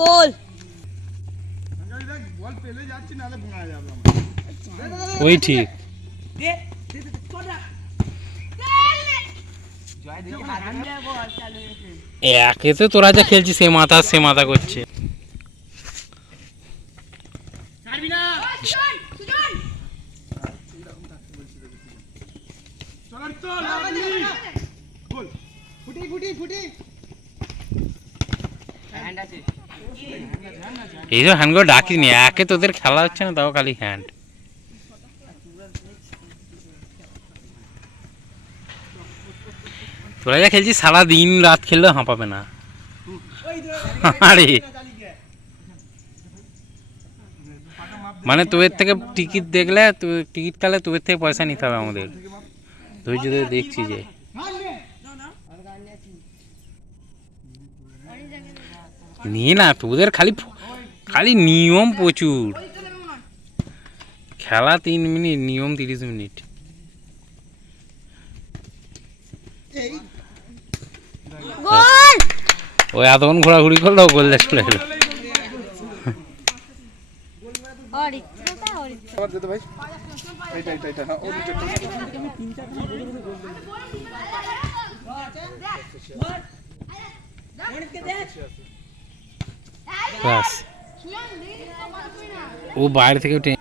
গোল ওই ঠিক একে তো তোরা যা খেলছিস সে মাথা করছে এই যে হ্যান্ড করে ডাকিস নি একে তোদের খেলা হচ্ছে না তাও খালি হ্যান্ড তোরা যা খেলছিস সারা দিন রাত খেললেও হাঁপাবে না আরে মানে তোদের থেকে টিকিট দেখলে টিকিট কাটলে তোদের থেকে পয়সা নিতে হবে আমাদের ধৈর্য ধরে দেখছি যে নিয়ে না তোদের খালি নিয়ম প্রচুর খেলা 3 মিনিট নিয়ম 30 মিনিট ওই এতক্ষণ ঘোরাঘুরি করলো গোল চলে এলো ও বাইরে থেকে